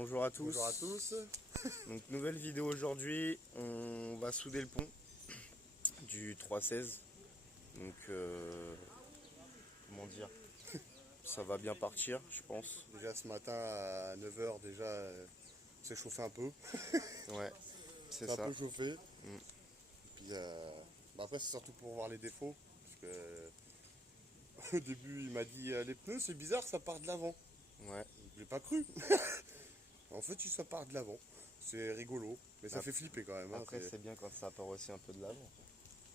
Bonjour à tous. Bonjour à tous. Donc nouvelle vidéo aujourd'hui, on va souder le pont du 316. Donc comment dire, ça va bien partir je pense. Déjà ce matin à 9 h déjà c'est chauffé un peu. Ouais, c'est C'est un ça. peu chauffé. Mm. Puis après c'est surtout pour voir les défauts. Parce que au début il m'a dit les pneus c'est bizarre ça part de l'avant. Ouais. Je l'ai pas cru. En fait ça part de l'avant. C'est rigolo. Mais ça fait flipper quand même. Après c'est bien quand ça part aussi un peu de l'avant.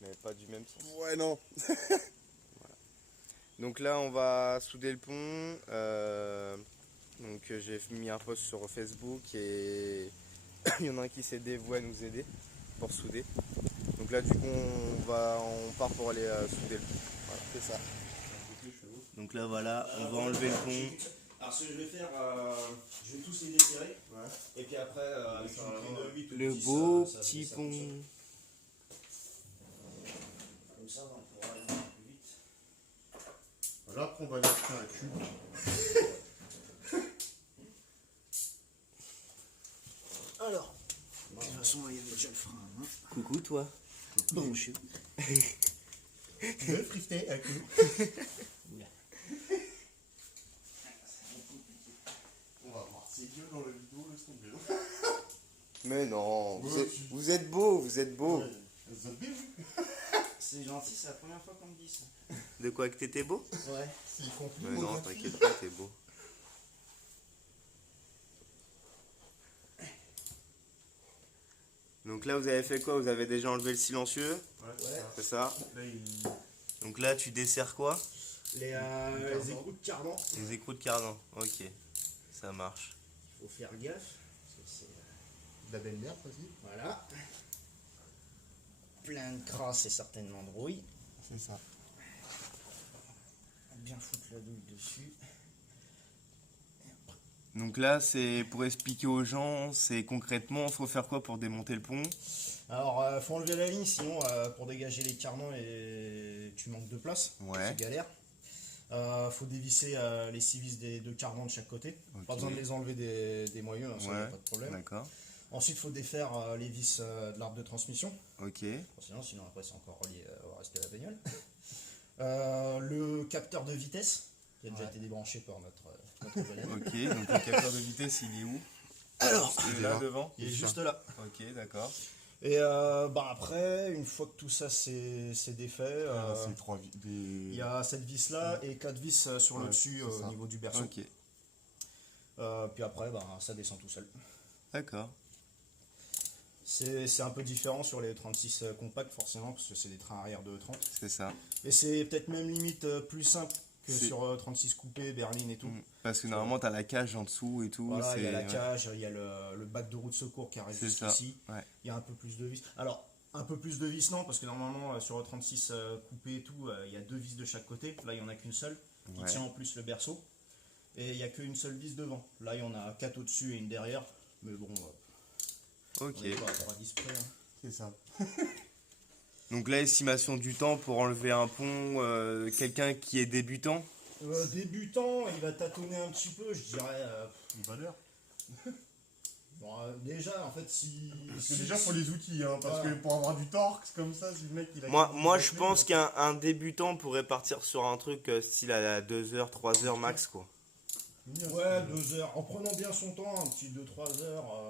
Mais pas du même sens. Ouais non. Donc là on va souder le pont. Donc j'ai mis un post sur Facebook et il y en a un qui s'est dévoué à nous aider pour souder. Donc là du coup on part pour aller souder le pont. Voilà, c'est ça. Donc là voilà, on va enlever le pont. Alors ce que je vais faire, je vais tous les déterrer. Ouais. Et puis après, avec une clé de 8 ou Le 10, beau ça petit ça pont. fonctionne. Comme ça, on pourra aller plus vite. Là après on va aller acheter un cube. Alors, de toute façon, il y avait déjà le frein. Hein. Coucou toi. Bonjour. Tu veux frifter un cube? On va voir c'est vieux dans la vidéo, laisse tomber. Mais non, Ouais, vous êtes beau, vous êtes beau. Vous êtes bien vu. C'est gentil, c'est la première fois qu'on me dit ça. De quoi que t'étais beau? Ouais. C'est compris. Mais non, t'inquiète pas, t'es beau. Donc là vous avez fait quoi? Vous avez déjà enlevé le silencieux? Ouais. C'est ça? Là, Donc là tu desserres quoi? Les écrous de cardan. Les écrous de cardan. Ok, ça marche. Il faut faire gaffe. Parce que c'est, de la belle-mère, vas-y. voilà. Plein de crasse et certainement de rouille. C'est ça. Bien foutre la douille dessus. Donc là c'est pour expliquer aux gens, c'est concrètement faut faire quoi pour démonter le pont? Alors, faut enlever la ligne, sinon pour dégager les cardans et tu manques de place. Ouais. C'est galère. Faut dévisser les 6 vis des 2 cardans de chaque côté. Ok. Pas besoin de les enlever des moyeux, hein, ça Ouais, y a pas de problème. d'accord. Ensuite, faut défaire les vis de l'arbre de transmission. Ok. Sinon après c'est encore relié au reste de la bagnole. Le capteur de vitesse qui a déjà été débranché par notre collègue. Ok, donc le capteur de vitesse il est où? Alors, Il est là devant? il est juste là. Ok, d'accord. Et après, une fois que tout ça c'est défait, C'est trois il y a cette vis là et 4 vis sur le Ouais, dessus c'est au ça. niveau du berceau. Ok, Puis après, ça descend tout seul. d'accord. C'est un peu différent sur les 36 compacts forcément parce que c'est des trains arrière de 30. C'est ça. Et c'est peut-être même limite plus simple que C'est- sur 36 coupés, berline et tout. Parce que normalement t'as la cage en dessous et tout. Voilà, il y a la ouais. cage, il y a le bac de roue de secours qui arrive C'est ça, jusqu'ici. ouais. Il y a un peu plus de vis. Alors, un peu plus de vis non, parce que normalement sur 36 coupés et tout, il y a 2 vis de chaque côté. Là, il n'y en a qu'une seule qui Ouais. tient en plus le berceau. Et il n'y a qu'une seule vis devant. Là, il y en a 4 au-dessus et une derrière. Mais bon, Ok. on est pas à 3-10 près. Hein. C'est ça. Donc là, estimation du temps pour enlever un pont, quelqu'un qui est débutant. Débutant, il va tâtonner un petit peu, je dirais. Une valeur. Bon, déjà, en fait, si. Parce que déjà, faut les outils, hein, parce Voilà. que pour avoir du torque, c'est comme ça, si le mec il a. Moi je pense qu'un débutant pourrait partir sur un truc style à 2 heures, 3 heures max quoi. Ouais, 2 heures. En prenant bien son temps, un petit 2-3 heures.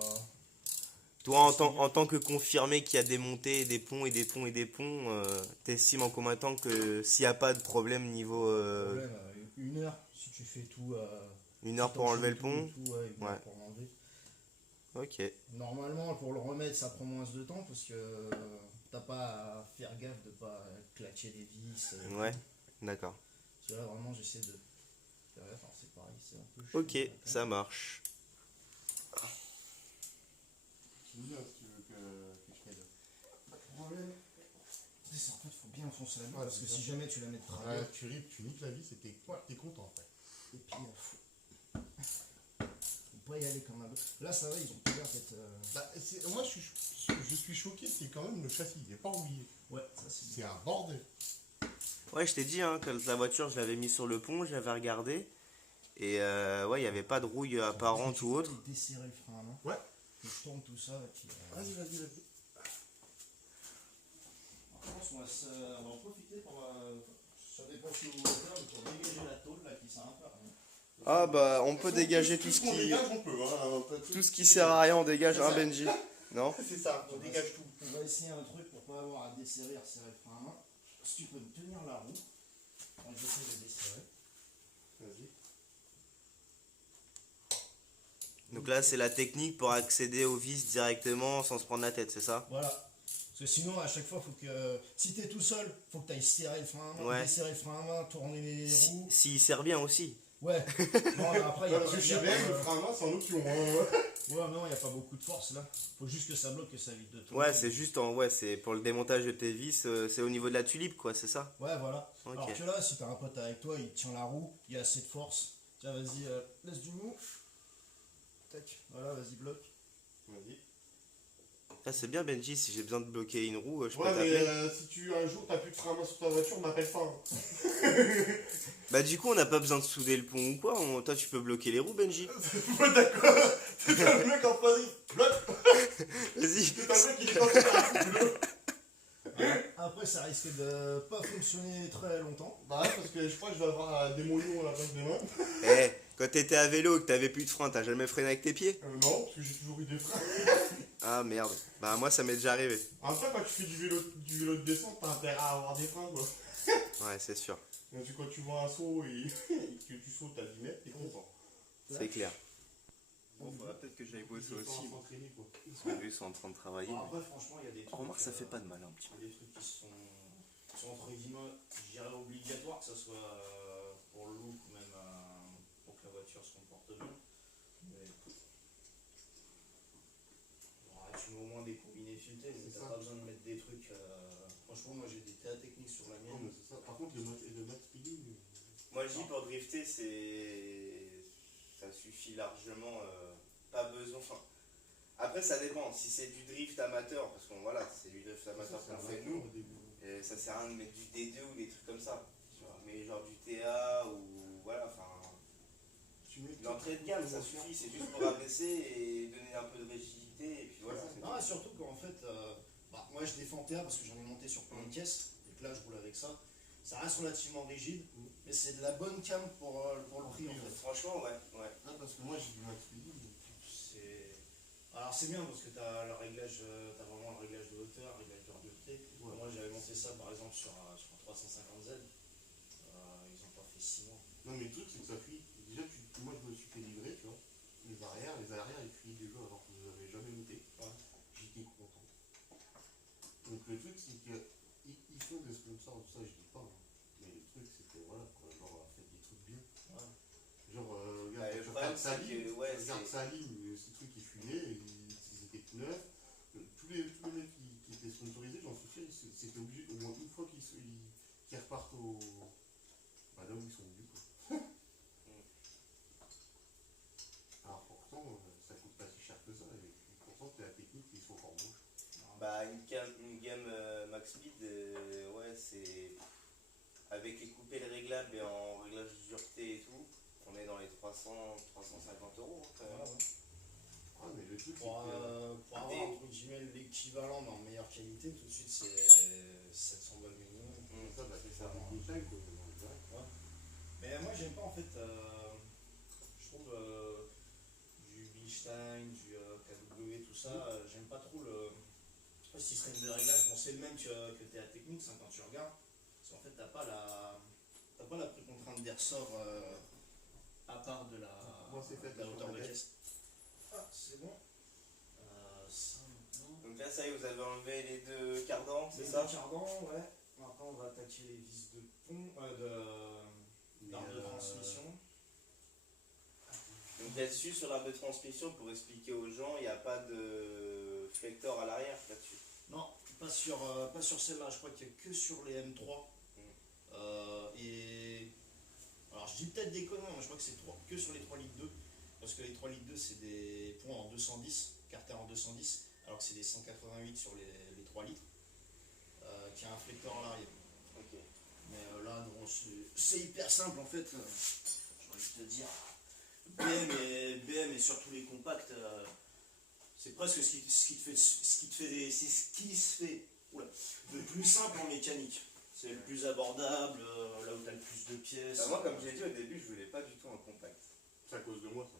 Toi en tant que confirmé qui a démonté des ponts et des ponts et des ponts, t'estimes en combien de temps que s'il n'y a pas de problème niveau Problème, 1 heure, si tu fais tout. 1 heure pour enlever le pont? Tout, ouais, 1 heure Ouais. pour l'enlever. Ok. Normalement, pour le remettre, ça prend moins de temps parce que t'as pas à faire gaffe de pas clatcher les vis. Ouais, d'accord. Parce que là, vraiment, j'essaie de faire gaffe. Alors, c'est pareil, c'est un peu chaud. Ok, ça marche. Tu me dis, hein, si tu veux que je t'aide. Pas de problème. C'est ça, en fait, faut bien enfoncer la main Ouais, parce que c'est si ça. jamais tu la mets de travers, Ouais, tu niques la vis et t'es content après. et puis faut pas y aller comme un bœuf. Là, ça va, ils ont pas l'air d'être. Bah, moi je suis choqué, c'est quand même le châssis, il est pas rouillé. Ouais, ça c'est C'est un bordel. Ouais, je t'ai dit, hein, que la voiture, je l'avais mis sur le pont, j'avais regardé. Et ouais, il n'y avait pas de rouille apparente ou autre. Desserrer le frein à main. Ouais. Que je tourne tout ça. Et puis, Vas-y. je pense qu'on va en profiter pour. Ça dépend si vous voulez faire, mais pour dégager la tôle là qui sert un peu à rien. Ah bah on peut dégager tout ce qu'on qui dégage, on peut. Hein, on peut tout ce qui sert à rien, on dégage un Benji. Non? C'est ça, on dégage tout. On va essayer un truc pour pas avoir à desserrer, resserrer le frein à main. Si tu peux me tenir la roue, moi j'essaie de desserrer. Vas-y. Donc là c'est la technique pour accéder aux vis directement sans se prendre la tête, c'est ça? Voilà. Parce que sinon à chaque fois faut que. Si t'es tout seul, faut que tu ailles serrer le frein à main, Ouais. desserrer le frein à main, tourner les roues. S'il sert bien aussi. Ouais. Bon, après il y a Parce pas que de j'ai bien le frein à main, c'est en option. Ouais, non, il n'y a pas beaucoup de force là. Faut juste que ça bloque, que ça vide de tout. Ouais, c'est juste ouais, c'est pour le démontage de tes vis, c'est au niveau de la tulipe quoi, c'est ça? Ouais, voilà. Ok. Alors que là, si t'as un pote avec toi, il tient la roue, il y a assez de force. Tiens, vas-y, laisse du mou. Tac, voilà, vas-y, bloque. Vas-y. Ah, c'est bien Benji, si j'ai besoin de bloquer une roue, je peux Ouais, t'appeler. mais si tu un jour t'as plus de frein à main sur ta voiture, m'appelle pas. Hein. Bah du coup on n'a pas besoin de souder le pont ou quoi, toi tu peux bloquer les roues Benji. Ouais, d'accord. C'est un mec en Paris. Bloc. Vas-y. C'est un mec qui est passé par un boulot. Après, ça risque de pas fonctionner très longtemps. Bah ouais, parce que je crois que je vais avoir des mollons à la place de main. Eh, quand t'étais à vélo et que t'avais plus de frein, t'as jamais freiné avec tes pieds? Non, parce que j'ai toujours eu des freins. Ah merde, bah moi ça m'est déjà arrivé. Après, quand tu fais du vélo de descente, t'as intérêt à avoir des freins, quoi. Ouais, c'est sûr, Donc, quand tu vois un saut et que tu sautes à 10 mètres, t'es content. c'est clair. Bon, faudra peut-être que j'aille bosser aussi. S'entraîner, quoi. Parce que lui, ils sont en train de travailler. Bon, après, franchement, il y a des trucs. Remarque, ça fait pas de mal un petit peu. Des trucs qui sont entre guillemets, je dirais obligatoires, que ce soit pour le look ou même pour que la voiture se comporte bien. Mais bon, tu mets au moins des combinés filetés, mais C'est t'as ça. pas besoin de mettre des trucs. Franchement, moi j'ai des TA techniques sur la Non, mienne. mais c'est ça. Par contre, le mat speeding. Moi, je dis pour drifter, ça suffit largement. Pas besoin. Enfin, après, ça dépend. Si c'est du drift amateur, parce qu'on voilà, c'est du drift amateur qu'on fait nous. Et ça sert à rien de mettre du D2 ou des trucs comme ça. Tu vois. Mais genre du TA ou voilà, enfin. L'entrée de gamme, ça suffit, c'est juste pour abaisser et donner un peu de rigidité. Et puis voilà. c'est Non, et tout. surtout qu'en fait, moi je défends TA parce que j'en ai monté sur plein de caisses, et que là je roule avec ça. Ça reste relativement rigide, mais c'est de la bonne cam pour le prix en fait. Franchement, ouais. Non, parce que moi, j'ai du mat speeding. Alors c'est bien parce que tu as le réglage, t'as vraiment le réglage de hauteur, le réglage de dureté. Ouais. Moi j'avais monté ça par exemple sur un 350Z, ils ont pas fait 6 mois. Non, mais le truc, c'est que ça fuit. Déjà, moi, je me suis fait livrer, tu vois. Les arrières, ils fuyaient déjà alors que je ne les avais jamais montés. Ouais. J'étais content. Donc, le truc, c'est qu'ils font des sponsors, tout ça, je dis pas. Hein. Mais le truc, c'est que voilà, quoi, genre, faites des trucs bien. Ouais. Genre, Bah, regarde, le tu problème, regardes c'est Salim, que, ouais, regarde c'est- Salim, ces trucs qui fuyaient, ils étaient tout neufs. Tous les mecs qui étaient sponsorisés, j'en suis sûr, c'était obligé au moins une fois qu'ils repartent bah, là où ils sont venus. Quoi. Alors pourtant, ça coûte pas si cher que ça, et pourtant, la technique, ils sont encore moches. Bah, une gamme Max Speed, ouais, c'est. Avec les coupés le réglable et en réglage de dureté et tout, on est dans les 300-350 euros hein, quand même. Voilà, ouais. Ah, mais le truc, c'est Pour que. avoir entre guillemets l'équivalent mais en meilleure qualité, tout de suite c'est 700 balles minimum. Ça, bah, c'est ça, Ouais. un détail, quoi, dans le direct. Ouais. Mais moi j'aime pas en fait, je trouve du Bilstein, du KW, tout ça, j'aime pas trop le système de réglage. Bon, c'est le même que TA Technics hein, quand tu regardes, parce qu'en fait t'as pas la précontrainte des ressorts à part de Moi, c'est fait de la sur hauteur la de tête. caisse. Ah, c'est bon. Ça maintenant. Donc là, ça y est, vous avez enlevé les deux cardans, c'est Les ça? deux cardans, ouais. Maintenant on va attaquer les vis de pont, d'arbre de transmission. Donc là-dessus, sur l'arbre de transmission, pour expliquer aux gens, il n'y a pas de flector à l'arrière là-dessus. Non, pas sur celle-là, je crois qu'il n'y a que sur les M3. Et. Alors je dis peut-être des conneries, mais je crois que c'est que sur les 3 litres 2. Parce que les 3 litres 2, c'est des ponts en 210, carter en 210, alors que c'est des 188 sur les 3 litres, qui a un flector à l'arrière. Ok. Mais là, non, c'est hyper simple en fait. Je envie de te dire. BM et surtout les compacts, c'est presque ce qui se fait de plus simple en mécanique. C'est le plus abordable, là où tu as le plus de pièces. Bah, moi, comme j'ai dit au début, je voulais pas du tout un compact. C'est à cause de moi, ça.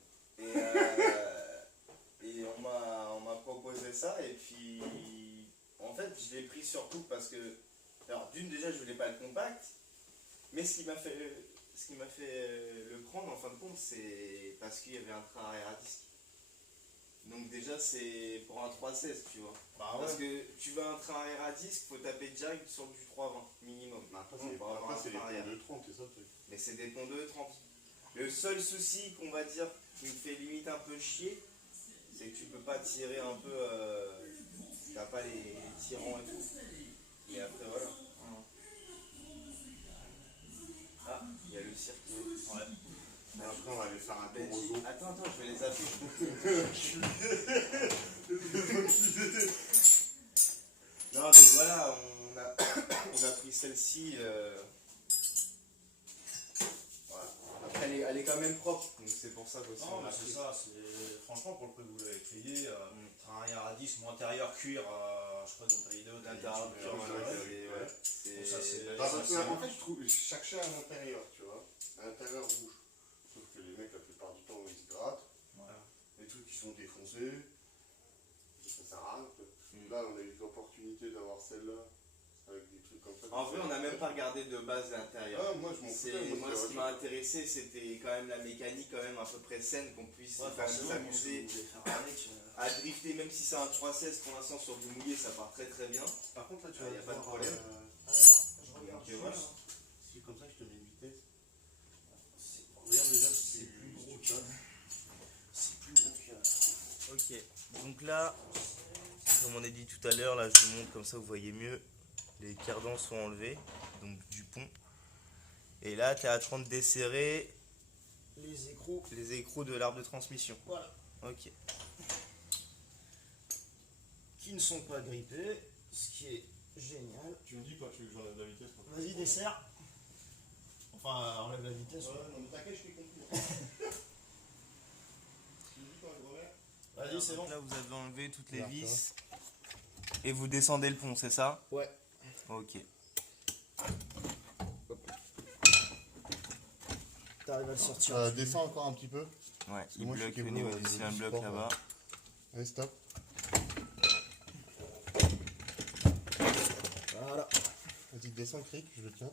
Et on m'a proposé ça, et puis en fait, je l'ai pris surtout parce que, alors d'une, déjà, je voulais pas le compact, mais ce qui m'a fait le prendre en fin de compte, c'est parce qu'il y avait un train arrière à disque. Donc déjà, c'est pour un 316, tu vois. Bah Parce que tu veux un train arrière à disque, faut taper direct sur du 320 minimum. Mais après, pour avoir c'est un les train ponts arrière. de 30, c'est ça le truc. Mais c'est des ponts de 30. Le seul souci qu'on va dire qui me fait limite un peu chier, c'est que tu peux pas tirer un peu. T'as pas les tirants et tout. Et après voilà. Ah, il y a le cirque. Ouais. Mais après, on va aller faire un Ben, tour aux eaux. attends, je vais les appeler. Non, donc voilà, on a pris celle-ci. Voilà. Après, elle est quand même propre, donc c'est pour ça qu'aussi Non, on mais l'a c'est pris. ça, franchement, pour le prix que vous l'avez payé, train arrière à 10, mon intérieur cuir, je crois que dans ta vidéo, L'intérieur tu pur, mets- voilà, ouais, c'est. ouais. C'est- Ça, c'est- bah, Bah, ça, parce que, c'est- en fait, je cherchais à l'intérieur, tu vois. À l'intérieur rouge. Sauf que les mecs, la plupart du temps, ils se grattent. Ouais. Les trucs qui sont défoncés. Ça sert à rien, en fait. Mm. Là, on a eu l'opportunité d'avoir celle-là. Avec des trucs comme ça. En vrai, on n'a même pas regardé de base l'intérieur. Ah, moi, je m'en foutais. Moi, ce qui m'a intéressé, c'était quand même la mécanique, quand même à peu près saine, qu'on puisse Ouais, quand même forcément, s'amuser vous voulez faire avec, à drifter, même si c'est un 316 pour l'instant sur du mouillé, ça part très très bien. Par contre, là, tu Ah, y a pas de problème. Alors, je regarde Donc, juste. voilà. Si, comme ça, je te mets une vitesse. C'est Regarde déjà si c'est plus gros tu que. vois. C'est plus gros que. Ok, donc là, comme on a dit tout à l'heure, là je vous montre comme ça vous voyez mieux. Les cardans sont enlevés, donc du pont. Et là, tu es en train de desserrer Les écrous, de l'arbre de transmission. voilà, Ok. qui ne sont pas grippés, ce qui est génial. Tu me dis quand tu veux que j'enlève la vitesse. Quand Vas-y, dessert. Enfin, enlève la vitesse. Ouais, non, mais t'inquiète, je t'ai compris. Tu me dis quand, Robert? Vas-y, c'est bon. Là, vous avez enlevé toutes les Voilà, vis. Et vous descendez le pont, c'est ça? Ouais. Ok. T'arrives à le sortir. Descends encore un petit peu. Ouais, il moi, je bloque suis au qui niveau vous, du cylindre du bloc support, là-bas. Allez, stop. Voilà. Vas-y, descends le cric, je le tiens.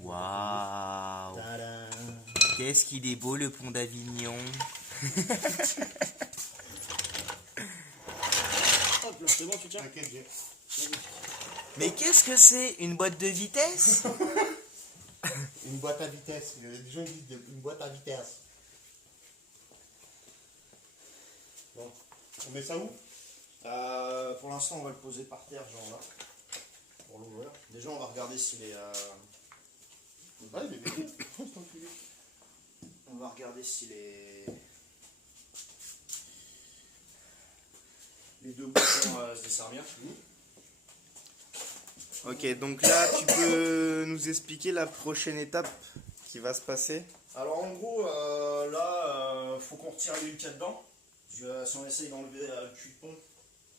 Waouh! Tadam. Qu'est-ce qu'il est beau le pont d'Avignon! Hop, là, c'est bon, tu tiens. T'inquiète, j'ai. Mais qu'est-ce que c'est? Une boîte de vitesse? Une boîte à vitesse. Il y a des gens qui disent une boîte à vitesse. Bon. On met ça où? Pour l'instant, on va le poser par terre, genre là. Pour l'ouvrir. Déjà, on va regarder s'il est. Ah, il est dégueu. C'est enculé. On va regarder si les deux boutons se desserrent bien. Ok, donc là, tu peux nous expliquer la prochaine étape qui va se passer? Alors en gros, là, faut qu'on retire l'huile qu'il y a dedans. Si on essaye d'enlever le cul de pont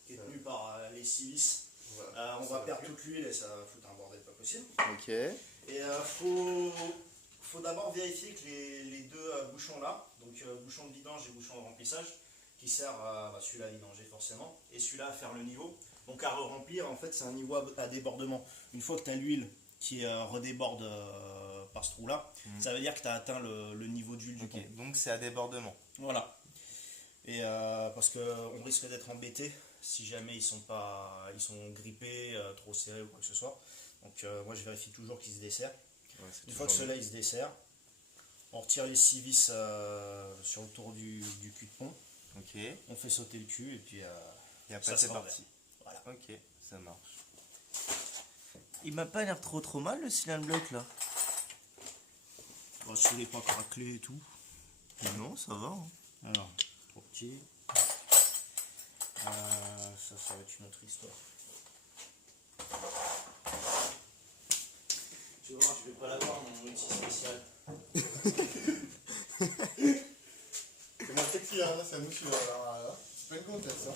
qui est tenu par les 6 vis, Voilà. on va perdre toute l'huile et ça va foutre un bordel pas possible. Ok. Et faut d'abord vérifier que les deux bouchons là, donc bouchon de vidange et bouchon de remplissage, qui sert à celui-là à vidanger forcément, et celui-là à faire le niveau. Donc à remplir, en fait, c'est un niveau à débordement. Une fois que tu as l'huile qui redéborde par ce trou-là, ça veut dire que tu as atteint le niveau d'huile du pont. Ok, donc c'est à débordement. Voilà. Et parce qu'on risque d'être embêté si jamais ils sont grippés, trop serrés ou quoi que ce soit. Donc moi je vérifie toujours qu'ils se desserrent. Ouais, Une fois que ceux-là ils se desserrent, on retire les 6 vis sur le tour du cul de pont. Ok. On fait sauter le cul et puis Et après ça c'est se parti. voilà. Ok, ça marche. Il m'a pas l'air trop mal le cylindre bloc là. Bon, si il n'est pas craquelé et tout. Non, ça va. Hein. Alors, trop petit. Ça va être une autre histoire. Tu vois, je vais pas l'avoir mon outil spécial. C'est moins sexy, hein, là, c'est un outil, là. C'est pas une conteste, ça.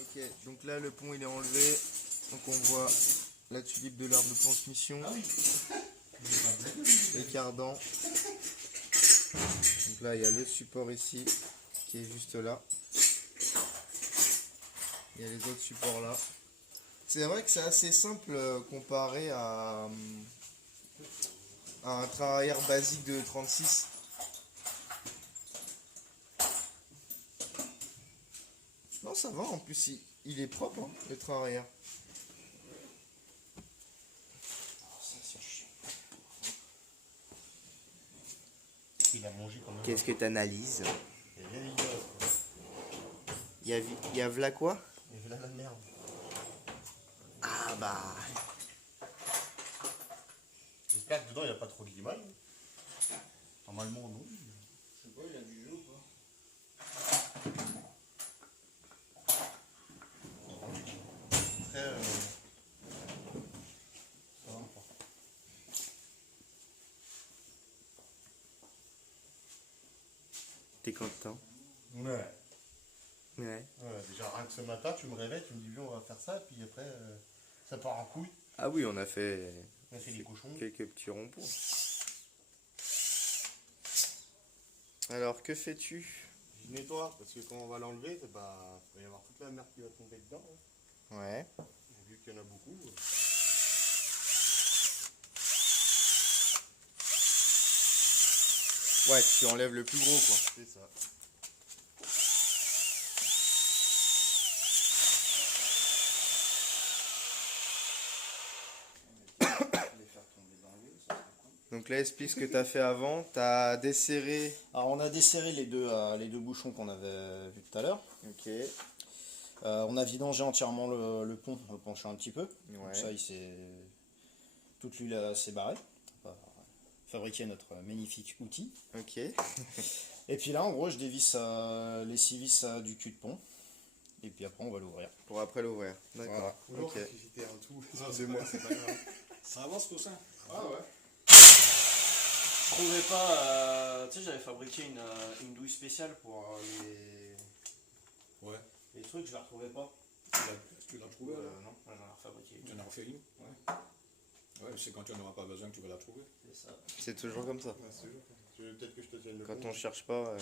Ok, donc là le pont il est enlevé. Donc on voit la tulipe de l'arbre de transmission. Ah oui. Les cardans. Donc là il y a le support ici qui est juste là. Il y a les autres supports là. C'est vrai que c'est assez simple comparé à un train arrière basique de 36. Non, ça va, en plus il est propre, hein, le train arrière. Ça, c'est chiant. Il a mangé quand même. Qu'est-ce que tu analyses? Il y a bien des gosses, quoi. Il y a v'là quoi? Et là la merde. Ah bah... J'espère que dedans il n'y a pas trop de limaille. Normalement non. Je sais pas, il a du jeu ou pas? Après, ça va pas. T'es content? Ouais. Ouais. Déjà rien que ce matin tu me réveilles, tu me dis viens on va faire ça, puis après ça part en couille. Ah oui, on a fait On a fait les cochons. quelques petits ronds-points. Alors, que fais-tu? Je nettoie parce que quand on va l'enlever, bah, il va y avoir toute la merde qui va tomber dedans. Hein. Ouais. Et vu qu'il y en a beaucoup. Ouais, tu enlèves le plus gros quoi. C'est ça. Les faire tomber dans l'huile, ça serait cool. Donc là, explique ce que tu as fait avant. Tu as desserré. Alors on a desserré les deux bouchons qu'on avait vus tout à l'heure. Ok. On a vidangé entièrement le pont, on va pencher un petit peu. Ouais. Donc ça, toute l'huile s'est barrée. On va fabriquer notre magnifique outil. Ok. Et puis là, en gros, je dévisse les 6 vis du cul de pont. Et puis après, on va l'ouvrir. Pour après l'ouvrir. D'accord. Toujours Ok. j'étais un tout. Excusez-moi, c'est pas grave. Ça avance tout ça. Ah ouais. Je trouvais pas. Tu sais, j'avais fabriqué une douille spéciale pour Ouais, les trucs, je la retrouvais pas. tu l'as trouvé alors Non, j'en ai refabriqué. Tu en as refait une? Ouais. Ouais, c'est quand tu n'en auras pas besoin que tu vas la trouver. C'est ça. C'est toujours comme ça. Ouais, c'est sûr. Tu veux peut-être que je te tienne le Quand pont. on cherche pas. Voilà.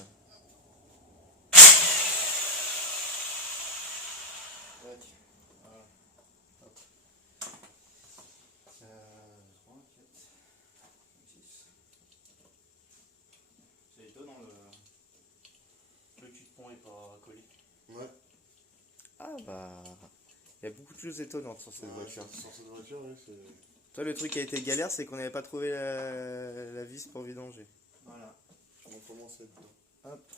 Hop. 3, 4, 6. C'est étonnant, le cul de pont est pas collé. Ouais. Ah bah. Il y a beaucoup de choses étonnantes sur cette voiture. Sur cette voiture, oui, c'est. Toi, le truc qui a été galère, c'est qu'on n'avait pas trouvé la vis pour vidanger. Voilà. On commence à être dedans. Hop.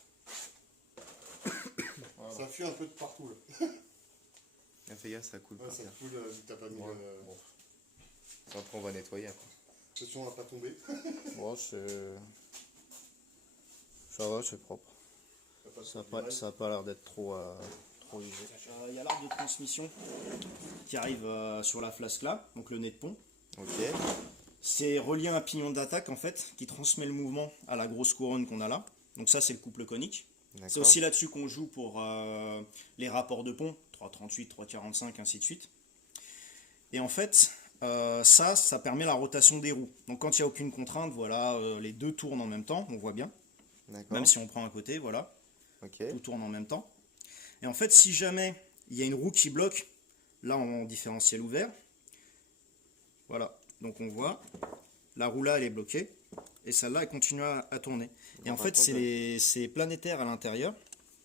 Voilà. Ça fuit un peu de partout là. Ah, fais gaffe, ça coule Ouais, par ça terre. coule vu que t'as pas mis Ouais. Bon. Ça, après, on va nettoyer après. Attention, on va pas tomber. Bon, ça va, c'est propre. Ça a pas l'air d'être trop léger. Il y a l'arbre de transmission qui arrive sur la flasque là, donc le nez de pont. Ok. C'est relié à un pignon d'attaque en fait, qui transmet le mouvement à la grosse couronne qu'on a là. Donc ça, c'est le couple conique. C'est D'accord. aussi là-dessus qu'on joue pour les rapports de pont, 338, 345, ainsi de suite. Et en fait, ça permet la rotation des roues. Donc quand il n'y a aucune contrainte, voilà, les deux tournent en même temps, on voit bien. D'accord. Même si on prend un côté, voilà, Ok. tout tourne en même temps. Et en fait, si jamais il y a une roue qui bloque, là en différentiel ouvert, voilà, donc on voit, la roue là elle est bloquée, et celle-là elle continue à tourner. Et en fait, c'est planétaires à l'intérieur,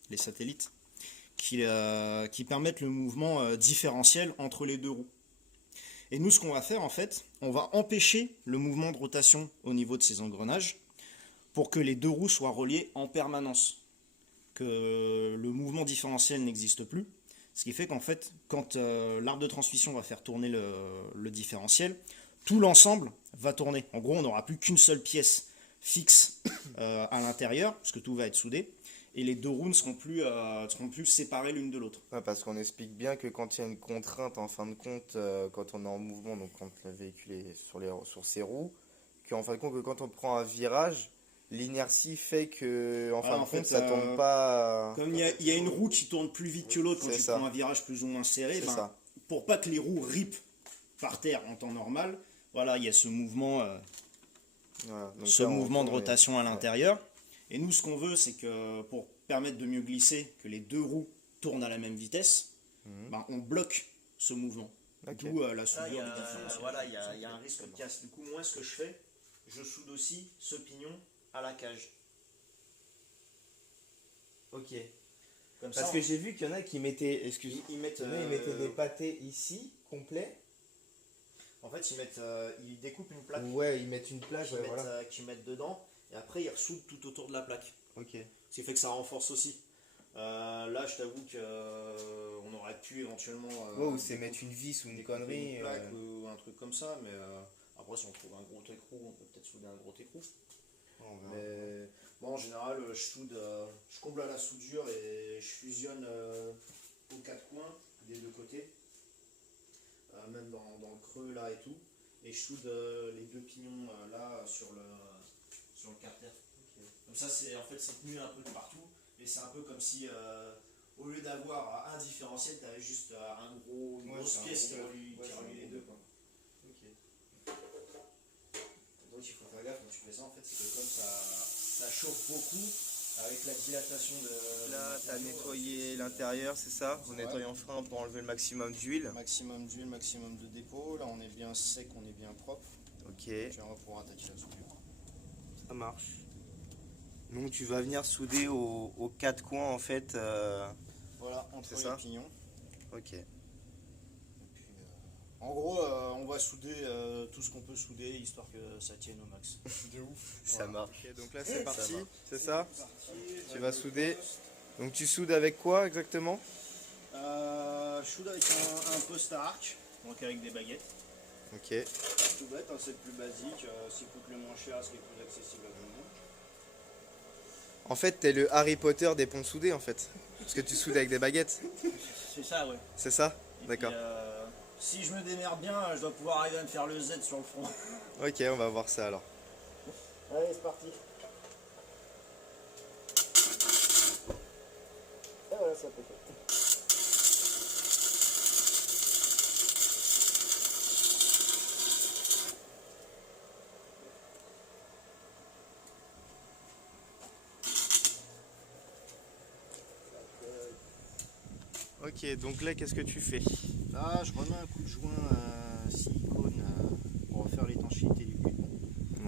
les satellites, qui permettent le mouvement différentiel entre les deux roues. Et nous, ce qu'on va faire, en fait, on va empêcher le mouvement de rotation au niveau de ces engrenages pour que les deux roues soient reliées en permanence, que le mouvement différentiel n'existe plus. Ce qui fait qu'en fait, quand l'arbre de transmission va faire tourner le différentiel, tout l'ensemble va tourner. En gros, on n'aura plus qu'une seule pièce fixe à l'intérieur, parce que tout va être soudé. et les deux roues ne seront plus séparées l'une de l'autre. Ouais, parce qu'on explique bien que quand il y a une contrainte, en fin de compte, quand on est en mouvement, donc quand le véhicule est sur ses roues, qu'en fin de compte, que quand on prend un virage, l'inertie fait que, en Voilà, fin en de compte, fait, ça tombe pas. Comme il y a une roue qui tourne plus vite que l'autre quand C'est tu ça. prends un virage plus ou moins serré, C'est ça. pour pas que les roues ripent par terre en temps normal, voilà, il y a ce mouvement, Voilà. Donc là, on mouvement de tourne et- rotation à ouais. l'intérieur. Et nous, ce qu'on veut, c'est que pour permettre de mieux glisser, que les deux roues tournent à la même vitesse, Mhm. on bloque ce mouvement. Ok. D'où la soudure il y a- du différentiel. voilà, il y a un risque de casse. Du coup, moi, ce que je fais, je soude aussi ce pignon à la cage. Ok. Comme Parce ça, que j'ai vu qu'il y en a qui mettaient, excuse, ils mettent, il y en a, ils mettaient des pâtés ici, complets. en fait, ils découpent une plaque Ouais, ils mettent une plage, ouais, voilà. qu'ils mettent dedans, et après, ils ressoudent tout autour de la plaque. Ok. Ce qui fait que ça renforce aussi. Là, je t'avoue que on aurait pu éventuellement. Ouais, ou c'est mettre une vis ou une découper connerie. une plaque ou un truc comme ça, mais après, si on trouve un gros écrou, on peut peut-être souder un gros écrou. On verra. Mais bon, en général, je comble à la soudure et je fusionne aux quatre coins des deux côtés, même dans le creux là et tout. Et je soude les deux pignons là sur le carter. Comme ça, c'est tenu un peu de partout. Et c'est un peu comme si, au lieu d'avoir un différentiel, tu avais juste une grosse c'est un pièce qui gros relie, bloc. Ouais, c'est un les gros deux. bloc. Quoi. Donc il faut faire gaffe quand tu fais ça, en fait, c'est que comme ça chauffe beaucoup avec la dilatation de. Là, tu as nettoyé l'intérieur, c'est ça? En Ouais. nettoyant frein pour enlever le maximum d'huile. Maximum d'huile, maximum de dépôt. Là, on est bien sec, on est bien propre. Ok, Puis on va pouvoir attaquer la soudure. ça marche. Donc tu vas venir souder aux quatre coins en fait. Voilà, entre C'est les ça pignons. Ok. Et puis, en gros, on va souder tout ce qu'on peut souder, histoire que ça tienne au max. De ouf. Ça marche. Ok, donc là c'est parti, marche. c'est ça? Tu vas souder. Donc tu soudes avec quoi exactement? Je soude avec un post à arc, donc avec des baguettes. Ok. Tout bête, hein, c'est le plus basique, ce qui coûte le moins cher, ce qui est plus accessible à tout le monde. En fait, t'es le Harry Potter des ponts soudés en fait. Parce que tu soudes avec des baguettes. C'est ça, ouais. C'est ça? Et D'accord. puis, si je me démerde bien, je dois pouvoir arriver à me faire le Z sur le front. Ok, on va voir ça alors. Allez, c'est parti. Et voilà, ça peut faire. Ok, donc là qu'est-ce que tu fais? Là, je remets un coup de joint silicone pour refaire l'étanchéité du guidon.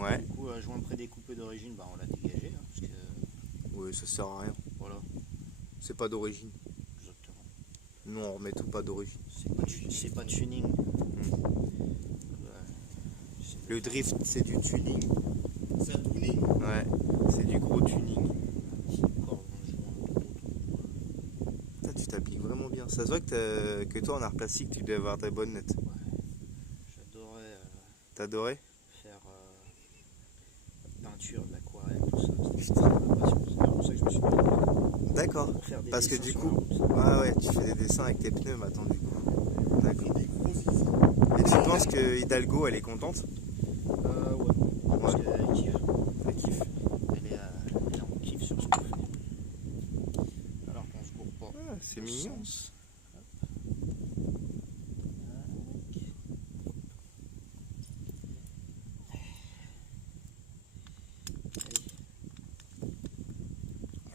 Ouais. Du coup, joint prédécoupé d'origine, on l'a dégagé. Hein, parce que, Oui, ça sert à rien. voilà, C'est pas d'origine. exactement. Nous on remet tout pas d'origine. C'est pas de tuning. Le drift c'est du tuning. C'est un tuning. Ouais, c'est du gros tuning. Putain, tu t'appliques vraiment bien. Ça se voit que toi en art plastique tu dois avoir ta bonne note. J'adorais T'adorais? faire la peinture, de l'aquarelle, tout ça. C'était ma passion. C'est pour ça que je me suis mis D'accord. pour faire des Parce que dessins du sur coup, la route. ah ouais, tu fais des dessins avec tes pneus maintenant du coup. D'accord. Des gros fils. Et tu penses que Hidalgo elle est contente? Ouais. Parce Ouais. qu'elle kiffe. Elle kiffe. Elle est en kiff sur ce qu'on fait. Alors qu'on se court pas. Ah, c'est au mignon. sens.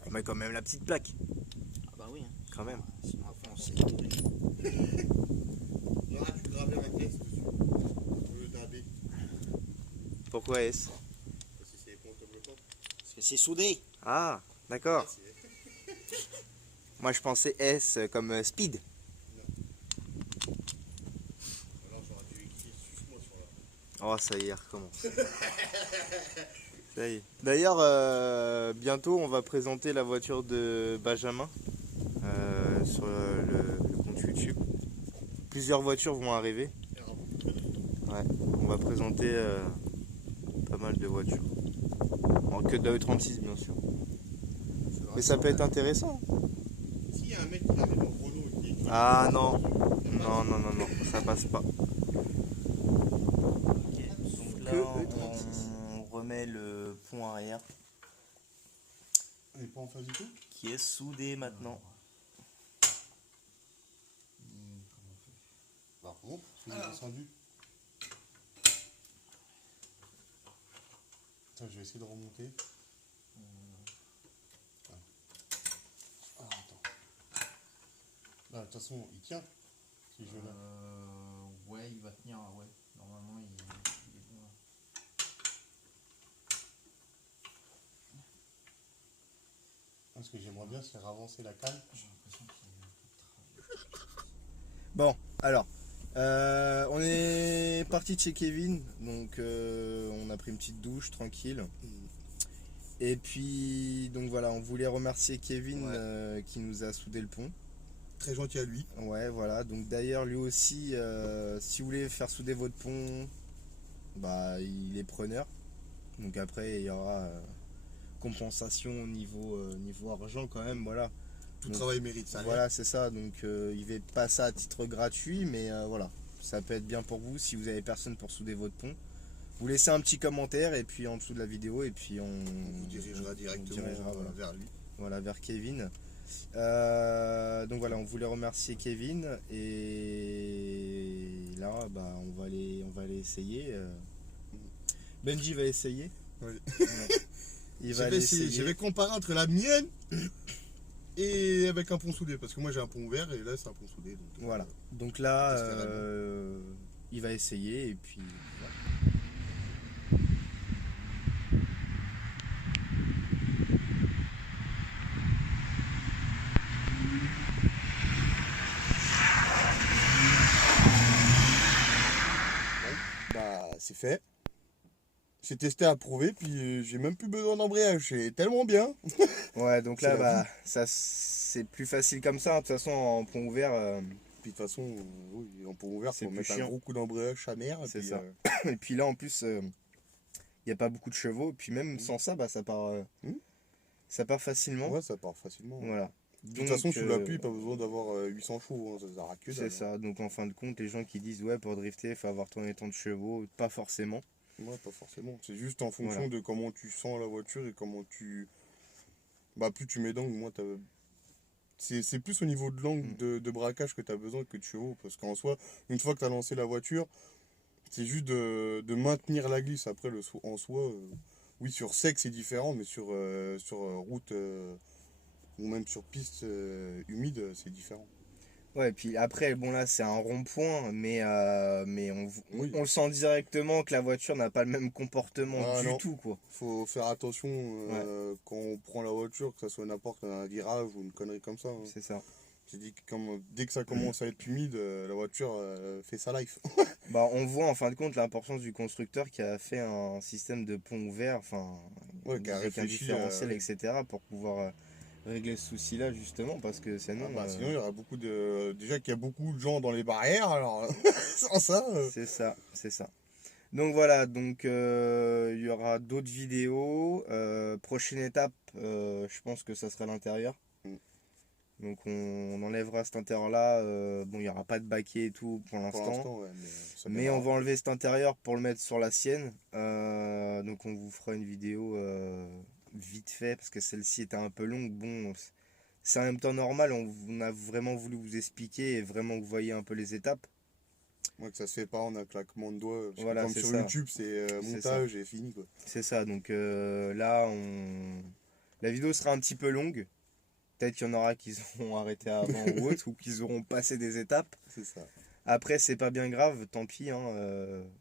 On met quand même la petite plaque. Ah bah oui. Hein. Quand même. Sinon après on sait. On aurait pu graver un S dessus. Au lieu d'un B. Pourquoi S? Parce que c'est les ponts comme le temps. Parce que c'est soudé. Ah, d'accord. Ah, c'est- Moi je pensais S comme speed. Alors j'aurais dû écrire suce-moi sur la. Oh ça y est, recommence. Ça y est. D'ailleurs, bientôt on va présenter la voiture de Benjamin sur le compte YouTube. Plusieurs voitures vont arriver. Ouais, on va présenter pas mal de voitures. En que de la E36 bien sûr. C'est vrai. Mais ça peut être intéressant. S'il y a un mec qui arrive en chrono et qui est Ah non. Non, ça passe pas. Donc là, on remet le pont arrière on n'est pas en phase du tout. qui est soudé maintenant. Par contre, c'est descendu. Attends, je vais essayer de remonter. Attends. Là, de toute façon, il tient. Si je là. Ouais, il va tenir, ouais. Normalement, il est bon. Là. Ce que j'aimerais bien, c'est ravancer la cale. J'ai l'impression qu'il y a un peu de travail. Bon, alors. On est parti de chez Kevin. Donc on a pris une petite douche tranquille. Et puis donc voilà, on voulait remercier Kevin qui nous a soudé le pont. Très gentil à lui. Ouais, voilà. Donc d'ailleurs, lui aussi, si vous voulez faire souder votre pont, bah il est preneur. Donc après, il y aura compensation au niveau argent quand même, voilà. Tout Donc, travail mérite ça. Voilà, c'est ça. Donc il fait pas ça à titre gratuit, mais voilà. Ça peut être bien pour vous si vous avez personne pour souder votre pont. Vous laissez un petit commentaire et puis en dessous de la vidéo et puis On vous dirigera directement voilà. vers lui. Voilà, vers Kevin. Donc voilà, on voulait remercier Kevin et là, bah, on va aller essayer. Benji va essayer. Oui. Ouais. Il va aller essayer. Je vais comparer entre la mienne et avec un pont soudé parce que moi j'ai un pont ouvert et là c'est un pont soudé. Donc, Voilà. Donc là, tester il va essayer et puis voilà. Bah c'est fait. J'ai testé, approuvé, puis j'ai même plus besoin d'embrayage. C'est tellement bien. Ouais, donc C'est là, la bah, ça c'est plus facile comme ça. De toute façon, en pont ouvert, Puis de toute façon, oui, en pont ouvert, C'est faut plus mettre un chiant. gros coup d'embrayage sa mère. c'est puis, ça. Et puis là, en plus, il n'y a pas beaucoup de chevaux. Et puis même sans ça, bah, ça part facilement. Ouais, ça part facilement. Voilà. De toute façon, sous la pluie, pas besoin d'avoir 800 chevaux. Hein, ça sert à que dalle, C'est hein. ça. Donc en fin de compte, les gens qui disent ouais, pour drifter, il faut avoir tant et tant de chevaux, pas forcément. Ouais, pas forcément. C'est juste en fonction Voilà. de comment tu sens la voiture et comment tu. Bah, plus tu mets d'angle, moins t'as. C'est plus au niveau de l'angle de braquage que tu as besoin que de chevaux. Parce qu'en soi, une fois que tu as lancé la voiture, c'est juste de maintenir la glisse. Après, en soi, oui, sur sec c'est différent, mais sur route ou même sur piste humide, c'est différent. Ouais, et puis après, bon là, c'est un rond-point, mais Oui. on le sent directement que la voiture n'a pas le même comportement Ah, du non. tout, quoi. Faut faire attention quand on prend la voiture, que ça soit n'importe un virage ou une connerie comme ça. Hein. C'est ça. J'ai dit que dès que ça commence à être humide, la voiture fait sa life. Bah, on voit en fin de compte l'importance du constructeur qui a fait un système de pont ouvert, enfin, Ouais, qui a avec un réfléchi, différentiel, etc., pour pouvoir régler ce souci-là, justement, parce que sinon. Sinon, il y aurait beaucoup de. Déjà qu'il y a beaucoup de gens dans les barrières, alors sans ça. C'est ça, c'est ça. Donc voilà, donc il y aura d'autres vidéos. Prochaine étape, je pense que ça sera l'intérieur. Mm. Donc on enlèvera cet intérieur-là. Bon, il n'y aura pas de baquet et tout pour Pour l'instant. l'instant, ouais, ça Mais viendra. on va enlever cet intérieur pour le mettre sur la sienne. Donc on vous fera une vidéo vite fait parce que celle-ci était un peu longue. Bon, c'est en même temps normal. On a vraiment voulu vous expliquer et vraiment que vous voyez un peu les étapes. Moi, que ça se fait pas en un claquement de doigts. Parce Voilà, que comme c'est sur ça. YouTube, c'est C'est montage et fini, quoi. C'est ça, donc là, la vidéo sera un petit peu longue. Peut-être qu'il y en aura qui seront arrêtés avant ou autre, ou qui auront passé des étapes. C'est ça. Après, c'est pas bien grave, tant pis. Hein,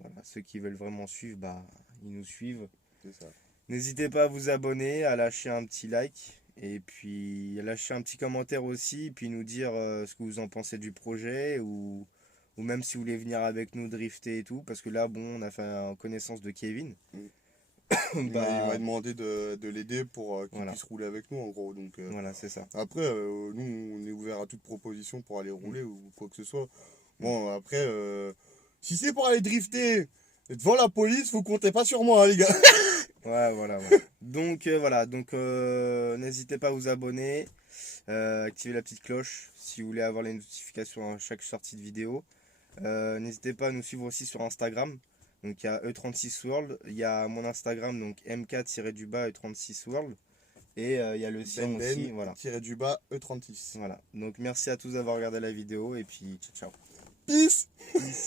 voilà, ceux qui veulent vraiment suivre, bah, ils nous suivent. C'est ça. N'hésitez pas à vous abonner, à lâcher un petit like. Et puis, à lâcher un petit commentaire aussi. Puis nous dire ce que vous en pensez du projet. Ou même si vous voulez venir avec nous drifter et tout. Parce que là, bon, on a fait connaissance de Kevin. Il Bah, m'a demandé de l'aider pour qu'il Voilà. puisse rouler avec nous, en gros. Donc, voilà, c'est ça. après, nous, on est ouvert à toute proposition pour aller rouler ou quoi que ce soit. Bon, après, si c'est pour aller drifter devant la police, vous comptez pas sur moi, hein, les gars. Ouais, voilà. Donc voilà, donc n'hésitez pas à vous abonner, activer la petite cloche si vous voulez avoir les notifications à chaque sortie de vidéo. N'hésitez pas à nous suivre aussi sur Instagram. Donc il y a E36World, il y a mon Instagram, donc MK-du-bas E36World. Et il y a le sien aussi, voilà. Ben-du-bas E36. Voilà. Donc merci à tous d'avoir regardé la vidéo et puis ciao ciao. Peace.